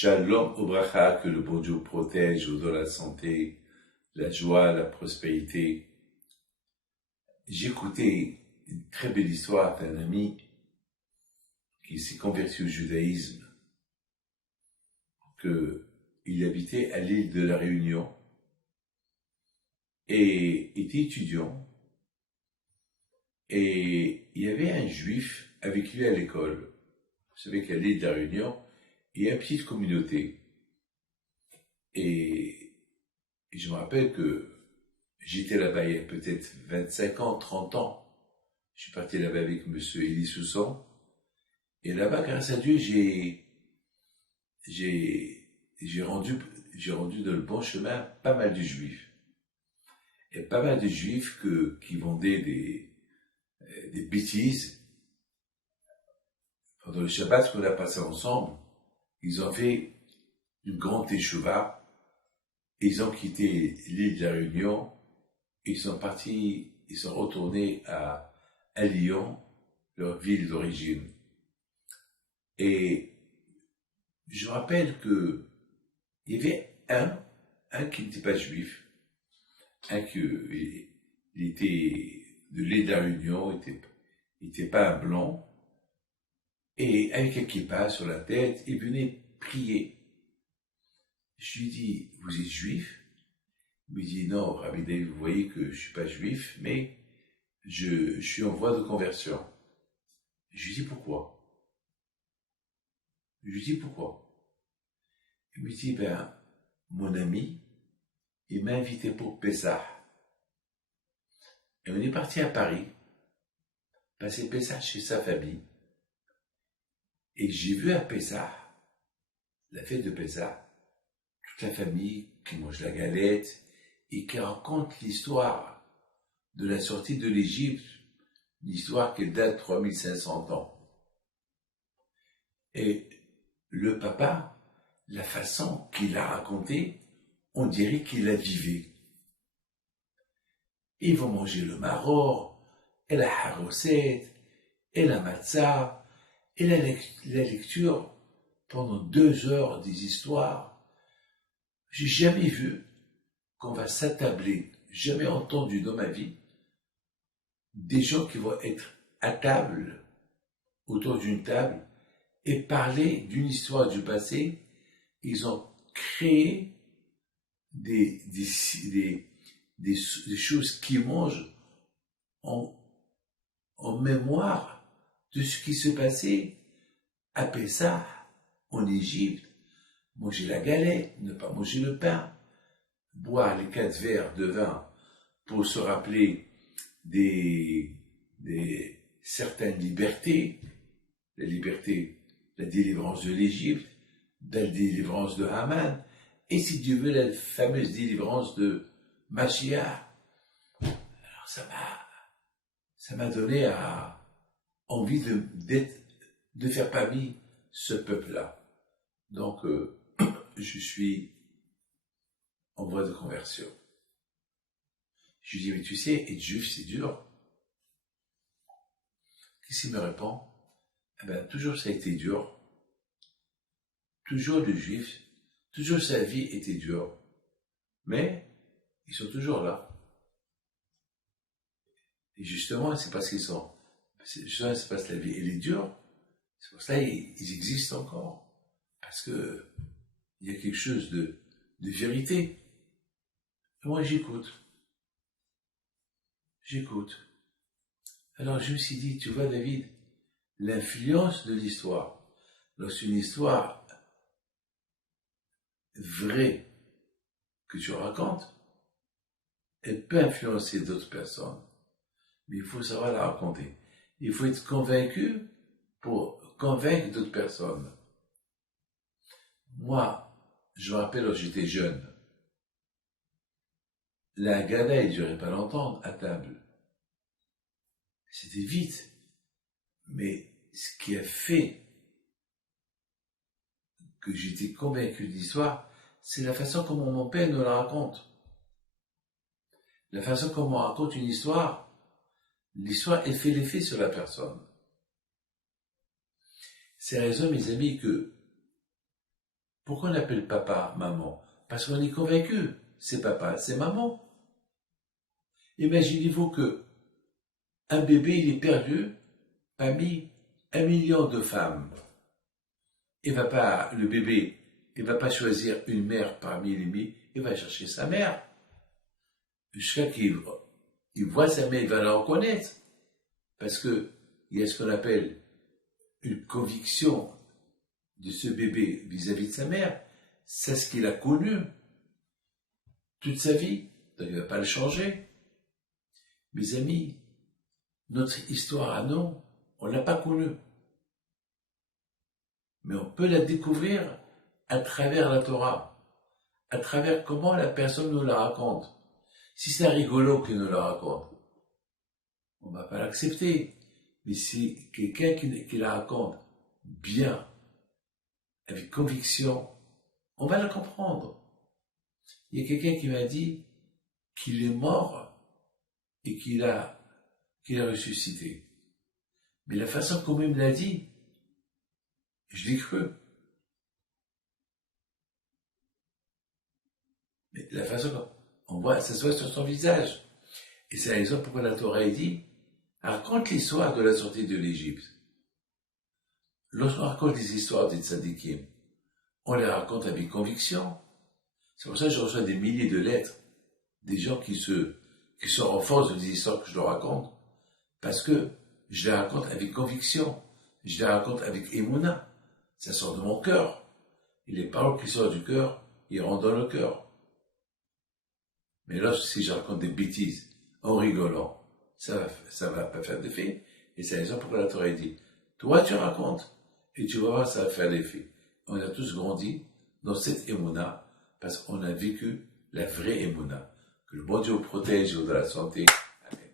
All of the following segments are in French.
Shalom Obracha, que le bon Dieu protège, vous donne la santé, la joie, la prospérité. J'ai écouté une très belle histoire d'un ami qui s'est converti au judaïsme, qu'il habitait à l'île de la Réunion et était étudiant. Et il y avait un juif avec lui à l'école. Vous savez qu'à l'île de la Réunion, il y a une petite communauté. Et je me rappelle que j'étais là-bas il y a peut-être 25 ans, 30 ans. Je suis parti là-bas avec monsieur Elie Soussan. Et là-bas, grâce à Dieu, j'ai rendu dans le bon chemin pas mal de juifs. Et pas mal de juifs qui vendaient des bêtises. Pendant le Shabbat qu'on a passé ensemble, ils ont fait une grande échouva. Ils ont quitté l'île de la Réunion. Ils sont retournés à Lyon, leur ville d'origine. Et je me rappelle que il y avait un qui n'était pas juif, il était de l'île de la Réunion, il était pas un blanc, et avec un kippa sur la tête, il venait prier. Je lui dis, vous êtes juif? Il me dit, non, Rabbi David, vous voyez que je suis pas juif, mais je suis en voie de conversion. Je lui dis, pourquoi? Je lui dis, pourquoi? Il me dit, mon ami, il m'a invité pour Pessah. Et on est parti à Paris, passer Pessah chez sa famille. Et j'ai vu à Pessah, la fête de Pessah, toute la famille qui mange la galette et qui raconte l'histoire de la sortie de l'Égypte, une histoire qui date de 3500 ans. Et le papa, la façon qu'il a raconté, on dirait qu'il la vivait. Ils vont manger le maror, et la harosset, et la matzah, et la lecture pendant 2 heures des histoires. J'ai jamais vu qu'on va s'attabler, jamais entendu dans ma vie, des gens qui vont être à table, autour d'une table, et parler d'une histoire du passé. Ils ont créé des choses qui mangent en mémoire de ce qui se passait à Pessah, en Égypte. Manger la galette, ne pas manger le pain, boire les 4 verres de vin pour se rappeler certaines libertés, la délivrance de l'Égypte, la délivrance de Haman, et si Dieu veut, la fameuse délivrance de Mashiach. Alors ça m'a donné envie de faire parmi ce peuple-là. Donc, je suis en voie de conversion. Je lui dis, mais tu sais, être juif, c'est dur. Qu'est-ce qu'il me répond? Toujours ça a été dur. Toujours le juif, toujours sa vie était dure. Mais, ils sont toujours là. Et justement, c'est parce qu'ils sont, c'est parce que la vie, elle est dure. C'est pour ça qu'ils existent encore. Parce que, il y a quelque chose de vérité. Et moi, j'écoute. Alors, je me suis dit, tu vois, David, l'influence de l'histoire. Lorsqu'une histoire vraie que tu racontes, elle peut influencer d'autres personnes. Mais il faut savoir la raconter. Il faut être convaincu pour convaincre d'autres personnes. Moi, je me rappelle lorsque j'étais jeune, la Haggadah, elle ne durait pas longtemps à table. C'était vite. Mais ce qui a fait que j'étais convaincu de l'histoire, c'est la façon comment mon père nous la raconte. La façon comment on raconte une histoire, l'histoire, elle fait l'effet sur la personne. C'est la raison, mes amis, que Pourquoi on appelle papa maman? Parce qu'on est convaincu, c'est papa, c'est maman. Imaginez-vous que un bébé, il est perdu parmi 1 million de femmes. Le bébé, il va pas choisir une mère parmi les milliers, il va chercher sa mère. Jusqu'à qu'il voit sa mère, il va la reconnaître. Parce que il y a ce qu'on appelle une conviction de ce bébé vis-à-vis de sa mère. C'est ce qu'il a connu toute sa vie. Donc il ne va pas le changer. Mes amis, notre histoire à nous, on ne l'a pas connue. Mais on peut la découvrir à travers la Torah, à travers comment la personne nous la raconte. Si c'est rigolo qu'il nous la raconte, on ne va pas l'accepter. Mais si quelqu'un qui la raconte bien, avec conviction, on va la comprendre. Il y a quelqu'un qui m'a dit qu'il est mort et qu'il a ressuscité. Mais la façon comme il me l'a dit, je l'ai cru. Mais la façon dont on voit, ça se voit sur son visage. Et c'est la raison pourquoi la Torah dit, raconte l'histoire de la sortie de l'Égypte. Lorsqu'on raconte les histoires des tzadikim, on les raconte avec conviction. C'est pour ça que je reçois des milliers de lettres, des gens qui se renforcent des histoires que je leur raconte, parce que je les raconte avec conviction, je les raconte avec émouna. Ça sort de mon cœur. Et les paroles qui sortent du cœur, ils rentrent dans le cœur. Mais là, si je raconte des bêtises, en rigolant, ça va pas faire d'effet. Et c'est la raison pourquoi la Torah dit, toi tu racontes, et tu vas voir, ça va faire l'effet. On a tous grandi dans cette émouna, parce qu'on a vécu la vraie émouna. Que le bon Dieu vous protège et vous donne la santé. Amen.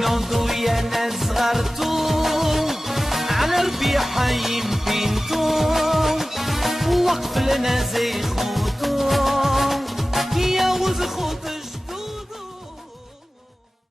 نوضوا يا ناس غرتوا على ربيع حي بينتو وقف لنا زي خو